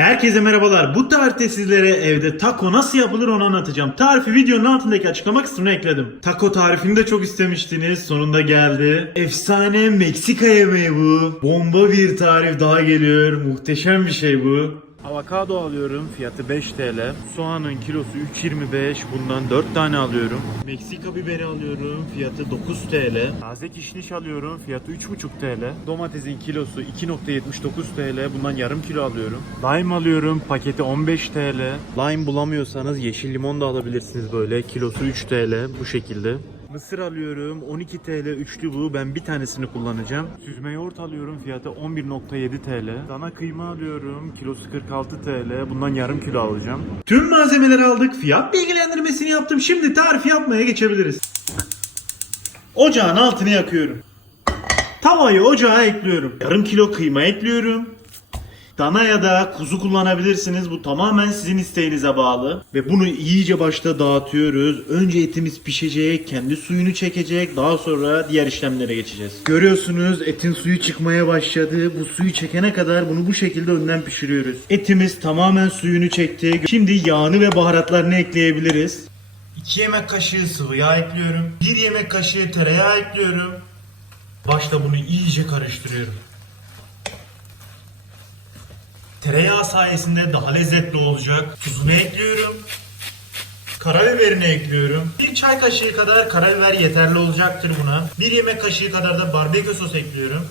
Herkese merhabalar. Bu tarifte sizlere evde taco nasıl yapılır onu anlatacağım. Tarifi videonun altındaki açıklama kısmına ekledim. Taco tarifini de çok istemiştiniz. Sonunda geldi. Efsane Meksika yemeği bu. Bomba bir tarif daha geliyor. Muhteşem bir şey bu. Avokado alıyorum. Fiyatı 5 TL. Soğanın kilosu 3.25. Bundan 4 tane alıyorum. Meksika biberi alıyorum. Fiyatı 9 TL. Taze kişniş alıyorum. Fiyatı 3.5 TL. Domatesin kilosu 2.79 TL. Bundan yarım kilo alıyorum. Lime alıyorum. Paketi 15 TL. Lime bulamıyorsanız yeşil limon da alabilirsiniz böyle. Kilosu 3 TL. Bu şekilde. Mısır alıyorum. 12 TL üçlü bu. Ben bir tanesini kullanacağım. Süzme yoğurt alıyorum. Fiyatı 11.7 TL. Dana kıyma alıyorum. Kilosu 46 TL. Bundan yarım kilo alacağım. Tüm malzemeleri aldık. Fiyat bilgilendirmesini yaptım. Şimdi tarifi yapmaya geçebiliriz. Ocağın altını yakıyorum. Tavayı ocağa ekliyorum. Yarım kilo kıyma ekliyorum. Dana ya da kuzu kullanabilirsiniz. Bu tamamen sizin isteğinize bağlı. Ve bunu iyice başta dağıtıyoruz. Önce etimiz pişecek, kendi suyunu çekecek. Daha sonra diğer işlemlere geçeceğiz. Görüyorsunuz etin suyu çıkmaya başladı. Bu suyu çekene kadar bunu bu şekilde önden pişiriyoruz. Etimiz tamamen suyunu çekti. Şimdi yağını ve baharatlarını ekleyebiliriz. 2 yemek kaşığı sıvı yağ ekliyorum. 1 yemek kaşığı tereyağı ekliyorum. Başta bunu iyice karıştırıyorum. Tereyağı sayesinde daha lezzetli olacak. Tuzunu ekliyorum. Karabiberini ekliyorum. 1 çay kaşığı kadar karabiber yeterli olacaktır buna. 1 yemek kaşığı kadar da barbekü sos ekliyorum.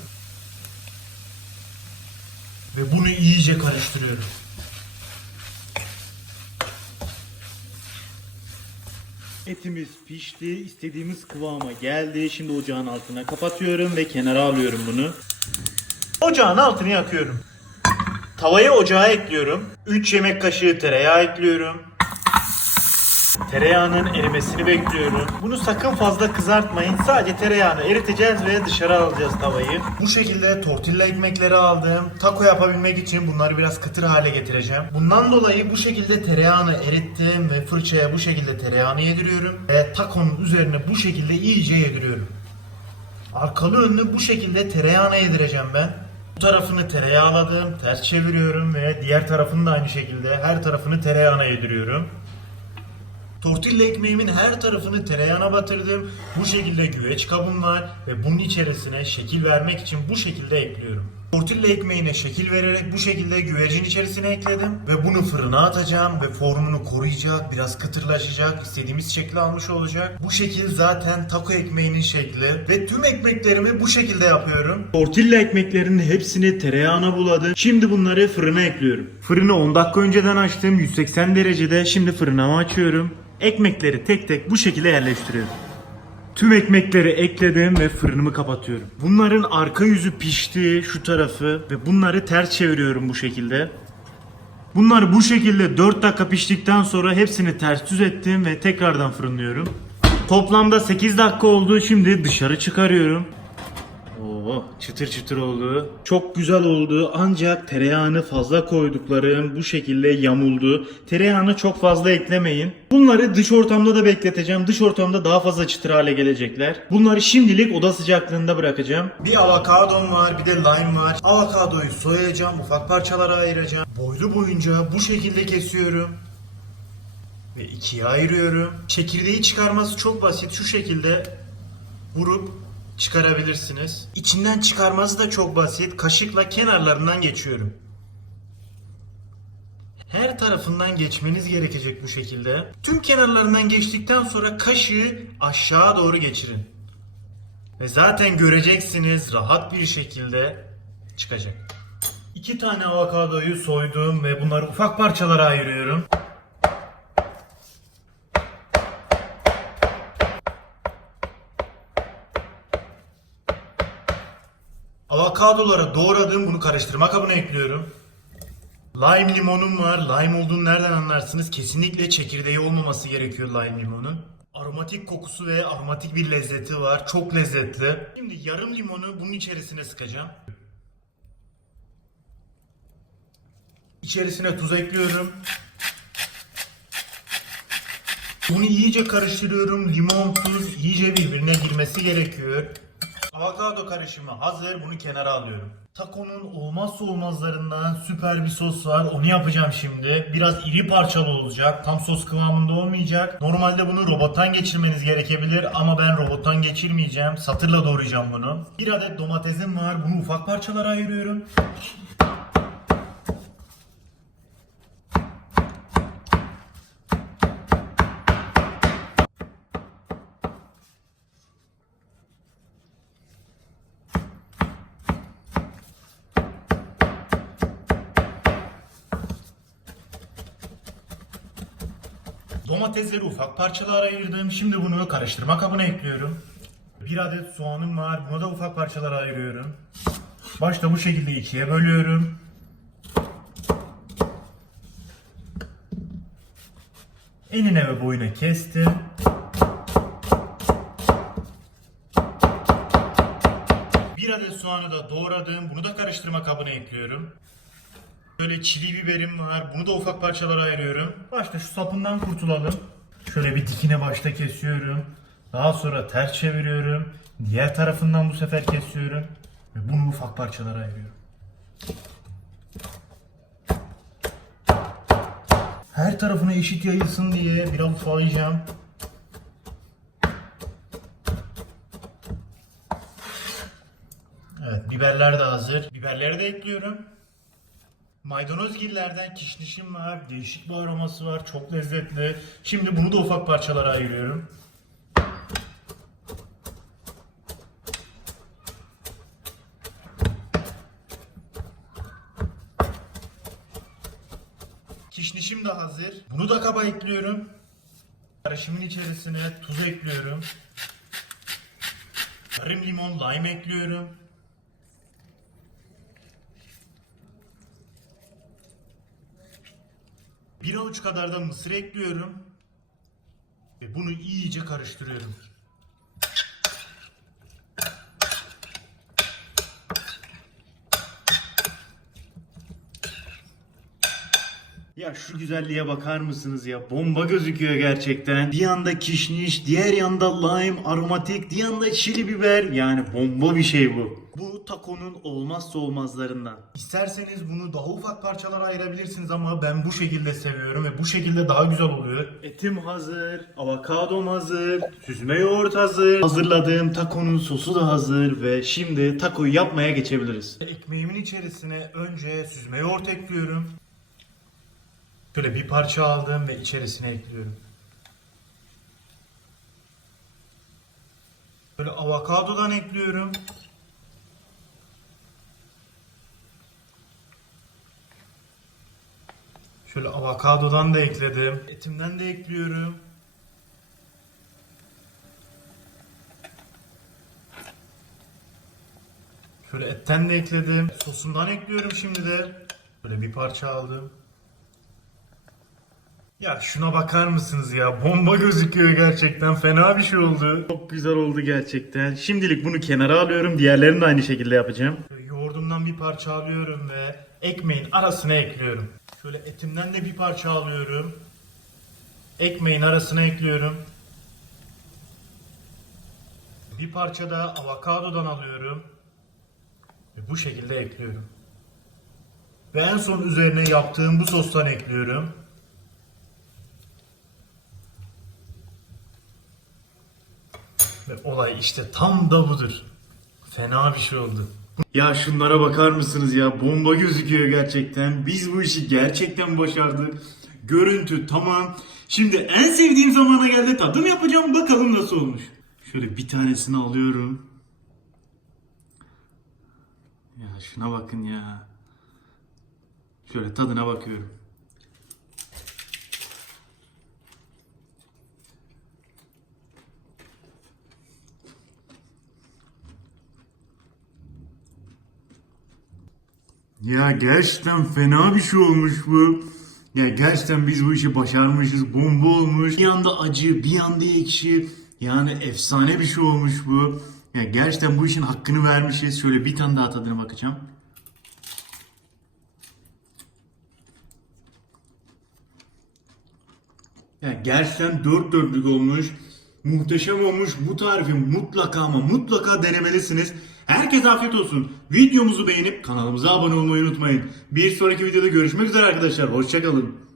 Ve bunu iyice karıştırıyorum. Etimiz pişti. İstediğimiz kıvama geldi. Şimdi ocağın altına kapatıyorum ve kenara alıyorum bunu. Ocağın altını yakıyorum. Tavayı ocağa ekliyorum. 3 yemek kaşığı tereyağı ekliyorum. Tereyağının erimesini bekliyorum. Bunu sakın fazla kızartmayın. Sadece tereyağını eriteceğiz ve dışarı alacağız tavayı. Bu şekilde tortilla ekmekleri aldım. Taco yapabilmek için bunları biraz kıtır hale getireceğim. Bundan dolayı bu şekilde tereyağını erittim ve fırçaya bu şekilde tereyağını yediriyorum. Ve taconun üzerine bu şekilde iyice yediriyorum. Arkalı önlü bu şekilde tereyağını yedireceğim ben. Bu tarafını tereyağladım, ters çeviriyorum ve diğer tarafını da aynı şekilde her tarafını tereyağına yediriyorum. Tortilla ekmeğimin her tarafını tereyağına batırdım. Bu şekilde güveç kabım var ve bunun içerisine şekil vermek için bu şekilde ekliyorum. Tortilla ekmeğine şekil vererek bu şekilde güvecin içerisine ekledim ve bunu fırına atacağım ve formunu koruyacak, biraz kıtırlaşacak, istediğimiz şekli almış olacak. Bu şekil zaten taco ekmeğinin şekli ve tüm ekmeklerimi bu şekilde yapıyorum. Tortilla ekmeklerinin hepsini tereyağına buladım. Şimdi bunları fırına ekliyorum. Fırını 10 dakika önceden açtım, 180 derecede. Şimdi fırınımı açıyorum. Ekmekleri tek tek bu şekilde yerleştiriyorum. Tüm ekmekleri ekledim ve fırınımı kapatıyorum. Bunların arka yüzü pişti, şu tarafı, ve bunları ters çeviriyorum bu şekilde. Bunları bu şekilde 4 dakika piştikten sonra hepsini ters düz ettim ve tekrardan fırınlıyorum. Toplamda 8 dakika oldu. Şimdi dışarı çıkarıyorum. Oo, çıtır çıtır oldu. Çok güzel oldu ancak tereyağını fazla koyduklarım bu şekilde yamuldu. Tereyağını çok fazla eklemeyin. Bunları dış ortamda da bekleteceğim. Dış ortamda daha fazla çıtır hale gelecekler. Bunları şimdilik oda sıcaklığında bırakacağım. Bir avokadom var, bir de lime var. Avokadoyu soyacağım, ufak parçalara ayıracağım. Boylu boyunca bu şekilde kesiyorum. Ve ikiye ayırıyorum. Çekirdeği çıkarması çok basit. Şu şekilde vurup çıkarabilirsiniz. İçinden çıkarması da çok basit. Kaşıkla kenarlarından geçiyorum. Her tarafından geçmeniz gerekecek bu şekilde. Tüm kenarlarından geçtikten sonra kaşığı aşağı doğru geçirin. Ve zaten göreceksiniz rahat bir şekilde çıkacak. 2 tane avokadoyu soydum ve bunları ufak parçalara ayırıyorum. Avokadoları doğradım, bunu karıştırma kabına ekliyorum. Lime limonum var. Lime olduğunu nereden anlarsınız? Kesinlikle çekirdeği olmaması gerekiyor lime limonun. Aromatik kokusu ve aromatik bir lezzeti var. Çok lezzetli. Şimdi yarım limonu bunun içerisine sıkacağım. İçerisine tuz ekliyorum. Bunu iyice karıştırıyorum. Limon, tuz iyice birbirine girmesi gerekiyor. Avokado karışımı hazır. Bunu kenara alıyorum. Taco'nun olmazsa olmazlarından süper bir sos var. Onu yapacağım şimdi. Biraz iri parçalı olacak. Tam sos kıvamında olmayacak. Normalde bunu robottan geçirmeniz gerekebilir ama ben robottan geçirmeyeceğim. Satırla doğrayacağım bunu. Bir adet domatesim var. Bunu ufak parçalara ayırıyorum. Domatesleri ufak parçalara ayırdım. Şimdi bunu karıştırma kabına ekliyorum. Bir adet soğanım var. Bunu da ufak parçalara ayırıyorum. Başta bu şekilde ikiye bölüyorum. Enine ve boyuna kestim. Bir adet soğanı da doğradım. Bunu da karıştırma kabına ekliyorum. Böyle çili biberim var. Bunu da ufak parçalara ayırıyorum. Başta şu sapından kurtulalım. Şöyle bir dikine başta kesiyorum. Daha sonra ters çeviriyorum. Diğer tarafından bu sefer kesiyorum. Ve bunu ufak parçalara ayırıyorum. Her tarafına eşit yayılsın diye biraz ufalayacağım. Evet, biberler de hazır. Biberleri de ekliyorum. Maydanozgillerden kişnişim var. Değişik bir aroması var. Çok lezzetli. Şimdi bunu da ufak parçalara ayırıyorum. Kişnişim de hazır. Bunu da kaba ekliyorum. Karışımın içerisine tuz ekliyorum. Yarım limon, lime ekliyorum. Bir avuç kadar da mısır ekliyorum. Ve bunu iyice karıştırıyorum. Ya şu güzelliğe bakar mısınız ya? Bomba gözüküyor gerçekten. Bir yanda kişniş, diğer yanda lime, aromatik, diğer yanda çili biber. Yani bomba bir şey bu. Bu taco'nun olmazsa olmazlarından. İsterseniz bunu daha ufak parçalara ayırabilirsiniz ama ben bu şekilde seviyorum ve bu şekilde daha güzel oluyor. Etim hazır, avokadom hazır, süzme yoğurt hazır. Hazırladığım taco'nun sosu da hazır ve şimdi taco'yu yapmaya geçebiliriz. Ekmeğimin içerisine önce süzme yoğurt ekliyorum. Şöyle bir parça aldım ve içerisine ekliyorum. Böyle avokadodan ekliyorum. Şöyle avokadodan da ekledim. Etimden de ekliyorum. Şöyle etten de ekledim. Sosumdan ekliyorum şimdi de. Böyle bir parça aldım. Ya şuna bakar mısınız ya? Bomba gözüküyor gerçekten. Fena bir şey oldu. Çok güzel oldu gerçekten. Şimdilik bunu kenara alıyorum. Diğerlerini de aynı şekilde yapacağım. Yoğurdumdan bir parça alıyorum ve ekmeğin arasına ekliyorum. Şöyle etimden de bir parça alıyorum. Ekmeğin arasına ekliyorum. Bir parça da avokadodan alıyorum. Ve bu şekilde ekliyorum. Ve en son üzerine yaptığım bu sostan ekliyorum. Ve olay işte tam da budur. Fena bir şey oldu. Ya şunlara bakar mısınız ya? Bomba gözüküyor gerçekten. Biz bu işi gerçekten başardık. Görüntü tamam. Şimdi en sevdiğim zamana geldi. Tadım yapacağım. Bakalım nasıl olmuş. Şöyle bir tanesini alıyorum. Ya şuna bakın ya. Şöyle tadına bakıyorum. Ya gerçekten fena bir şey olmuş bu. Ya gerçekten biz bu işi başarmışız. Bomba olmuş. Bir yanda acı, bir yanda ekşi. Yani efsane bir şey olmuş bu. Ya gerçekten bu işin hakkını vermişiz. Şöyle bir tane daha tadına bakacağım. Ya gerçekten dört dörtlük olmuş. Muhteşem olmuş. Bu tarifi mutlaka ama mutlaka denemelisiniz. Herkese afiyet olsun. Videomuzu beğenip kanalımıza abone olmayı unutmayın. Bir sonraki videoda görüşmek üzere arkadaşlar. Hoşçakalın.